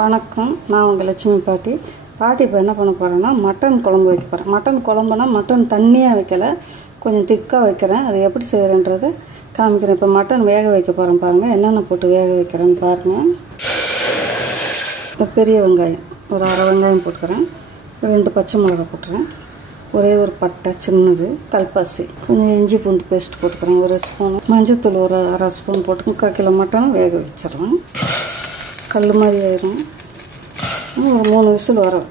வணக்கம். நான் உங்கள் லட்சுமி பாட்டி. இப்போ என்ன பண்ண போகிறேன்னா மட்டன் குழம்பு வைக்க போகிறேன். மட்டன் குழம்புனா மட்டன் தண்ணியாக வைக்கலை, கொஞ்சம் திக்காக வைக்கிறேன். அது எப்படி செய்கிறேன்றதை காமிக்கிறேன். இப்போ மட்டன் வேக வைக்க போகிறேன். பாருங்கள் என்னென்ன போட்டு வேக வைக்கிறேன்னு பாருங்கள். இப்போ பெரிய வெங்காயம் ஒரு அரை வெங்காயம் போட்டுக்கிறேன். 2 பச்சை மிளகாய் போட்டுறேன். ஒரே ஒரு பட்டை சின்னது, கல்பாசி, கொஞ்சம் இஞ்சி பூண்டு பேஸ்ட் போட்டுக்கிறேன். ஒரு ஸ்பூன் மஞ்சத்தூள் ஒரு அரை ஸ்பூன் போட்டு 3/4 கிலோ மட்டன் வேக வச்சிடலாம். கல் மாதிரி ஆயிடும். ஒரு 3 விசில் வரும்.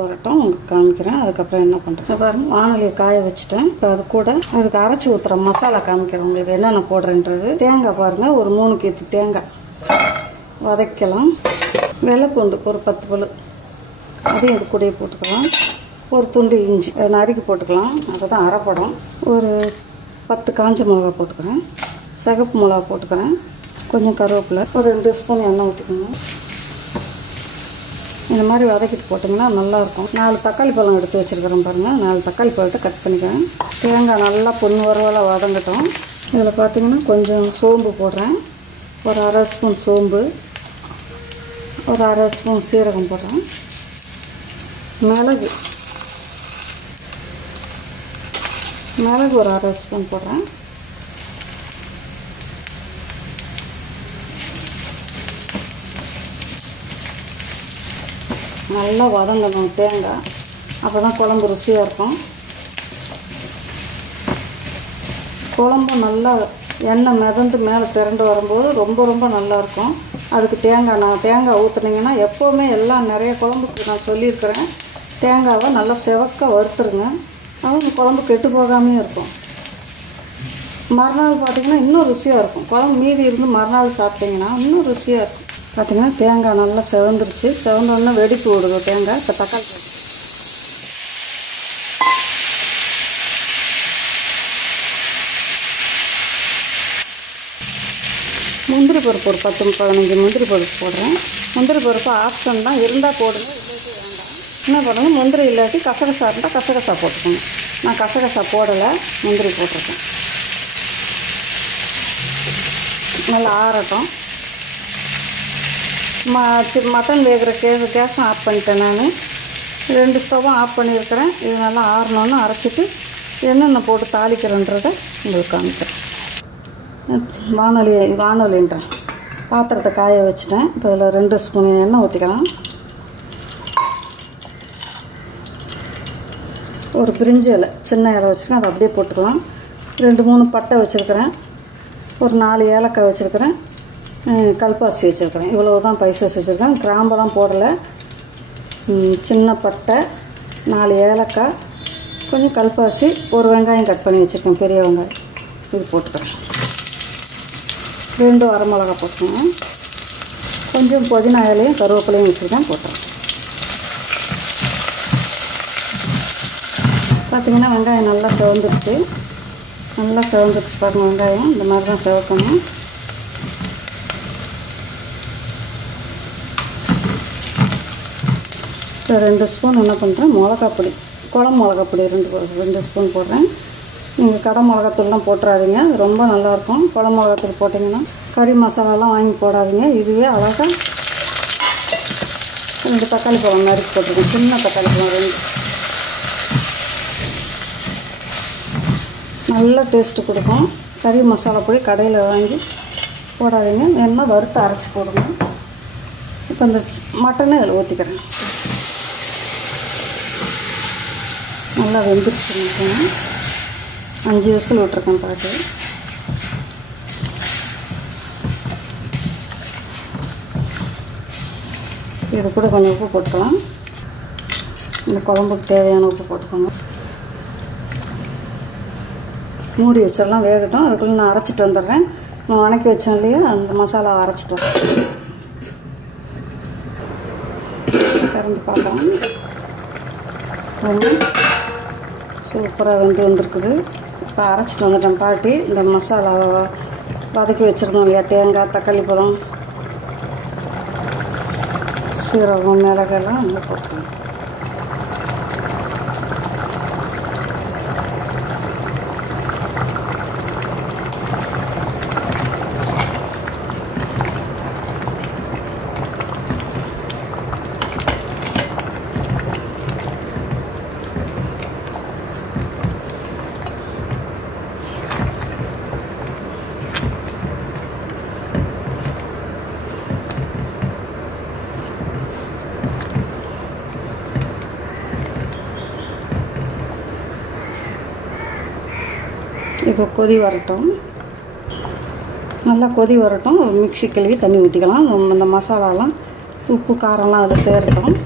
வரட்டும் உங்களுக்கு காமிக்கிறேன். அதுக்கப்புறம் என்ன பண்ணுறேன் பாருங்கள். வானலியை காய வச்சுட்டேன். இப்போ அது கூட அதுக்கு அரைச்சி ஊற்றுற மசாலா காமிக்கிறேன் உங்களுக்கு என்னென்ன போடுறேன்றது. தேங்காய் பாருங்கள், ஒரு 3 கீத்து தேங்காய் வதக்கலாம். வெள்ளைப்பூண்டு ஒரு 10 பல், அதையும் இது கூடயே போட்டுக்கலாம். ஒரு துண்டு இஞ்சி நறுக்கி போட்டுக்கலாம், அப்போ தான் அரைப்படம். ஒரு 10 காஞ்ச மிளகா போட்டுக்கிறேன். சிகப்பு மிளகா போட்டுக்கிறேன். கொஞ்சம் கருவேப்பிலை, ஒரு 2 ஸ்பூன் எண்ணெய் ஊற்றிக்கணும். இந்த மாதிரி வதக்கிட்டு போட்டிங்கன்னா நல்லாயிருக்கும். 4 தக்காளி பழம் எடுத்து வச்சுருக்கிறேன் பாருங்கள். 4 தக்காளி பழத்தை கட் பண்ணிக்கிறேன். தேங்காய் நல்லா பொண்ணு வரவலை வதங்கட்டும். இதில் பார்த்திங்கன்னா கொஞ்சம் சோம்பு போடுறேன். ஒரு அரை ஸ்பூன் சோம்பு, ஒரு அரை ஸ்பூன் சீரகம் போடுறேன். மிளகு ஒரு அரை ஸ்பூன் போடுறேன். நல்லா வதங்கணும் தேங்காய், அப்போ தான் குழம்பு ருசியாக இருக்கும். குழம்பு நல்லா எண்ணெய் மிதந்து மேலே திரண்டு வரும்போது ரொம்ப நல்லாயிருக்கும். அதுக்கு தேங்காய் ஊற்றுனீங்கன்னா எப்போவுமே எல்லாம் நிறைய குழம்புக்கு நான் சொல்லியிருக்கிறேன், தேங்காவை நல்லா செவக்க வறுத்துருங்க. அவங்க குழம்பு கெட்டு போகாமே இருக்கும். மறுநாள் பார்த்திங்கன்னா இன்னும் ருசியாக இருக்கும். குழம்பு மீதி இருந்து மறுநாள் சாப்பிட்டிங்கன்னா இன்னும் ருசியாக இருக்கும். பார்த்திங்கன்னா தேங்காய் நல்லா செவந்துருச்சு. செவந்தோடனே வெடிப்பு விடுது தேங்காய். இப்போ தக்காளி முந்திரி பருப்பு ஒரு 10-15 முந்திரி பருப்பு போடுறேன். முந்திரி பருப்பு ஆப்ஷன் தான், இருந்தால் போடுங்க, இல்லாட்டி வேண்டாம். என்ன பண்ணுங்க, முந்திரி இல்லாட்டி கசகசா இருந்தால் கசகசா போட்டுக்கோங்க. நான் கசகசா போடலை, முந்திரி போட்டிருக்கேன். நல்லா ஆறட்டும். மட்டன் வேகிற கேஸும் ஆஃப் பண்ணிட்டேன். நான் 2 ஸ்டவ்வும் ஆஃப் பண்ணியிருக்கிறேன். இது நல்லா ஆறணுன்னு அரைச்சிட்டு என்னென்ன போட்டு தாளிக்கிறேன்றதை உங்களுக்கு காமிக்கிறேன். வானொலின்றேன் பாத்திரத்தை காய வச்சுட்டேன். இப்போ இதில் 2 ஸ்பூன் எண்ணெய் ஊற்றிக்கலாம். ஒரு பிரிஞ்சி இலை, சின்ன இலை வச்சுருக்கேன், அதை அப்படியே போட்டுக்கலாம். 2-3 பட்டை வச்சுருக்கிறேன். ஒரு 4 ஏலக்காய் வச்சுருக்கிறேன். கல்பாசி வச்சுருக்கிறேன். இவ்வளோ தான் பைசஸ் வச்சுருக்கேன். கிராம்பெல்லாம் போடலை. சின்ன பட்டை, 4 ஏலக்காய், கொஞ்சம் கல்பாசி, ஒரு வெங்காயம் கட் பண்ணி வச்சுருக்கேன், பெரிய வெங்காயம். இது போட்டுக்கிறேன். 2 வர மிளகா போட்டுக்கோங்க. கொஞ்சம் புதினா இலையும் கருவேப்பிலையும் வச்சுருக்கேன், போட்டுறேன். பார்த்திங்கன்னா வெங்காயம் நல்லா செவந்துருச்சு. பாருங்கள், வெங்காயம் இந்த மாதிரி தான் செவக்கணும். இப்போ 2 ஸ்பூன் என்ன பண்ணுறேன், மிளகாப்பொடி, குழம்பு மிளகாப்பொடி 2 ஸ்பூன் போடுறேன். நீங்கள் கடை மிளகாத்தூள்லாம் போட்டுறாதீங்க, அது ரொம்ப நல்லாயிருக்கும். குழம்பு மிளகாத்தூள் போட்டிங்கன்னா கறி மசாலாலாம் வாங்கி போடாதீங்க. இதுவே அழகாக 2 தக்காளி பழம் நறுக்கி போட்டுருக்கேன். சின்ன தக்காளி பழம் 2. நல்ல டேஸ்ட்டு கொடுக்கும். கறி மசாலா பொடி கடையில் வாங்கி போடாதீங்க, வேணும்னா வறுத்து அரைச்சி போடுங்க. இப்போ இந்த மட்டனை இதில் ஊற்றிக்கிறேன். நல்லா வெந்துருச்சு. மட்டன் 5 விசில் விட்ருக்கேன் பாட்டு. இது கூட கொஞ்சம் உப்பு போட்டுக்கலாம். இந்த குழம்புக்கு தேவையான உப்பு போட்டுக்கோங்க. மூடி வச்சிடலாம், வேகட்டும். அதுக்குள்ளே நான் அரைச்சிட்டு வந்துடுறேன். நான் வணக்கி வச்சேன் இல்லையா, அந்த மசாலா அரைச்சிட்டு வரேன். கறந்து பார்க்கலாம். சூப்பராக வந்துருக்குது. இப்போ அரைச்சிட்டு வந்துட்டேன் பாட்டி. இந்த மசாலாவை வதக்கி வச்சுருக்கோம் இல்லையா, தேங்காய், தக்காளி பழம், சீரகம், மிளகெல்லாம் நல்லா போட்டுக்கணும். இப்போ கொதி வரட்டும். நல்லா கொதி வரட்டும். மிக்ஸி கழுவி தண்ணி ஊற்றிக்கலாம். இந்த மசாலாலாம் உப்பு காரம்லாம் அதில் சேர்க்கணும்.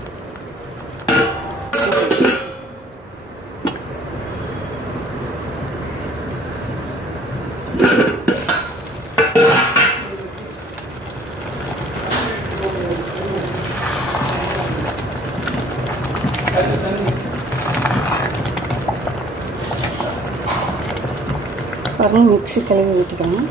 பாருங்கள், மிக்ஸி கழுவி ஊற்றிக்கலாம்.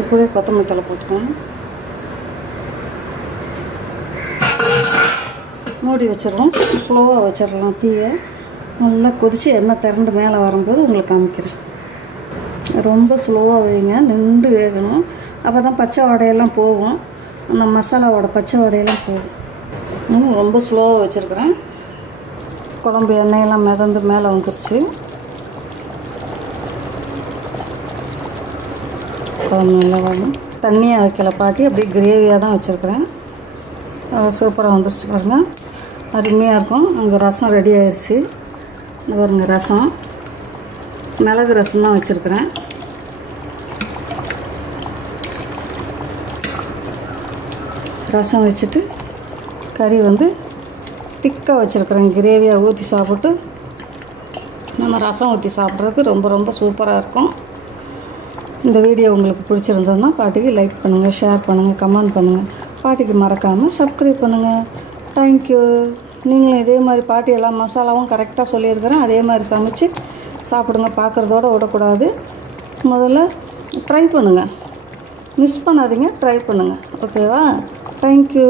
இப்படியே கொத்தமல்லி தழை போட்டுக்கலாம். மூடி வச்சிடலாம். ஸ்லோவாக வச்சிடலாம். தீயை நல்லா கொதித்து எண்ணெய் திரண்டு மேலே வரும்போது உங்களுக்கு காமிக்கிறேன். ரொம்ப ஸ்லோவாக வைங்க. நின்று வேகணும். அப்போ தான் பச்சை வடையெல்லாம் போகும். அந்த மசாலாவோட பச்சை வடையெல்லாம் போகும். ரொம்ப ஸ்லோவாக வச்சுருக்கிறேன். குழம்பு எண்ணெயெல்லாம் மிதந்து மேலே வந்துருச்சு. குழம்பு நல்லா வரும். தண்ணியாக வைக்கல பாட்டி, அப்படியே கிரேவியாக தான் வச்சுருக்கிறேன். சூப்பராக வந்துருச்சு பாருங்கள். அருமையாக இருக்கும். அங்கே ரசம் ரெடி ஆயிடுச்சு. பாருங்க, ரசம் மிளகு ரசம் தான் வச்சுருக்கிறேன். ரசம் வச்சுட்டு கறி வந்து திக்காக வச்சுருக்கிறேன். கிரேவியாக ஊற்றி சாப்பிட்டு நம்ம ரசம் ஊற்றி சாப்பிட்றதுக்கு ரொம்ப ரொம்ப சூப்பராக இருக்கும். இந்த வீடியோ உங்களுக்கு பிடிச்சிருந்ததுன்னா பாட்டிக்கு லைக் பண்ணுங்கள், ஷேர் பண்ணுங்கள், கமெண்ட் பண்ணுங்கள். பாட்டிக்கு மறக்காமல் சப்ஸ்கிரைப் பண்ணுங்கள். தேங்க்யூ. நீங்களும் இதே மாதிரி பாட்டி எல்லா மசாலாவும் கரெக்டாக சொல்லியிருக்கிறேன். அதே மாதிரி சமைச்சு சாப்பிடுங்க. பார்க்குறதோட விடக்கூடாது. முதல்ல ட்ரை பண்ணுங்கள். மிஸ் பண்ணாதீங்க. ட்ரை பண்ணுங்கள். ஓகேவா? தேங்க்யூ.